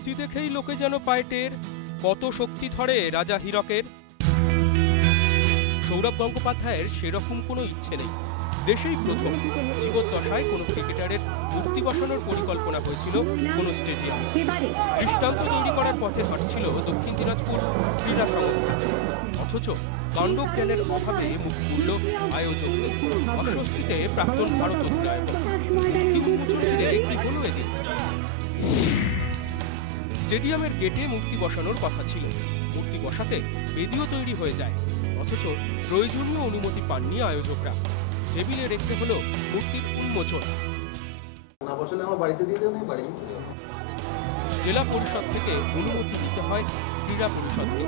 মূর্তি দেখেই লোকে যেন পায় টের, কত শক্তি ধরে রাজা হীরকের। সৌরভ গঙ্গোপাধ্যায়ের সেরকম কোনো ইচ্ছে নেই। দেশেই প্রথম জীবদ্দশায় কোনো ক্রিকেটারের মূর্তি বসানোর পরিকল্পনা হয়েছিল কোনো স্টেডিয়ামে। দৃষ্টান্ত তৈরি করার পথে হাঁটছিল দক্ষিণ দিনাজপুর ক্রীড়া সংস্থা। অথচ কাণ্ডজ্ঞানের অভাবে মুখ খুলল আয়োজকদের। অস্বস্তিতে প্রাক্তন ভারত অধিনায়ক। মূর্তি উন্মোচন ঘিরে কি হলো এদিন? স্টেডিয়ামের গেটে মূর্তি বসানোর কথা ছিল। মূর্তি বসাতে বেদিও তৈরি হয়ে যায়, অথচ প্রয়োজনীয় অনুমতি পাননি আয়োজকরা। টেবিলে রেখে হলো মূর্তির উন্মোচন। জেলা পরিষদ থেকে অনুমতি নিতে হয় ক্রীড়া পরিষদকে।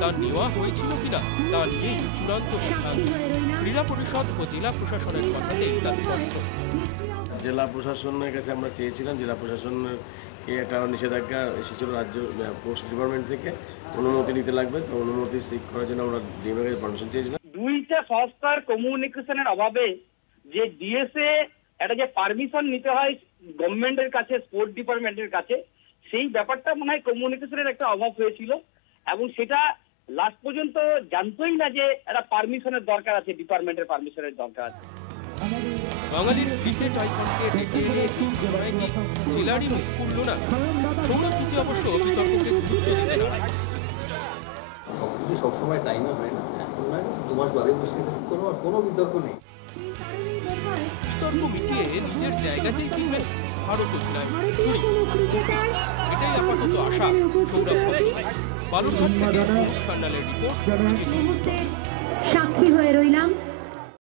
তা নেওয়া হয়েছিল কিনা তা নিয়েই চূড়ান্ত সিদ্ধান্ত। ক্রীড়া পরিষদ ও জেলা প্রশাসনের কথাতে তা স্পষ্ট। জেলা প্রশাসনের কাছে আমরা চেয়েছিলাম, জেলা প্রশাসনের একটা নিষেধাজ্ঞা এসেছিল রাজ্য পোস্ট ডিপার্টমেন্ট থেকে, অনুমতি নিতে লাগবে। তো অনুমতি সিক করার জন্য আমরা ডিএমএর পারমিশন চেয়েছিলাম। দুইটা সংস্থার কমিউনিকেশনের অভাবে যে ডিএসএ একটা যে পারমিশন নিতে হয় গভর্নমেন্টের কাছে, স্পোর্ট ডিপার্টমেন্টের কাছে, সেই ব্যাপারটা মনে হয় কমিউনিকেশনের একটা অভাব হয়েছিল এবং সেটা লাস্ট পর্যন্ত জানতোই না যে একটা পারমিশনের দরকার আছে, ডিপার্টমেন্টের পারমিশনের দরকার আছে। বাঙালির ক্রিকেট আইকনকে ডেকে এনে জেলারই মুখ খুলল না। সৌরভ পিচে অবশ্য বিতর্ককে গুরুত্ব দিতে না। সবসময় টাইমে হয় না, এখন নয় 2 মাস বাদে বসে কোনো বিতর্ক নেই। বিতর্ক মিটিয়ে নিজের জায়গাতেই ফিরবেন ভারত অধিনায়ক। এটাই আপাতত আশা সৌরভ। বালুরঘাট থেকে সান্যালের রিপোর্ট। সাক্ষী হয়ে রইলাম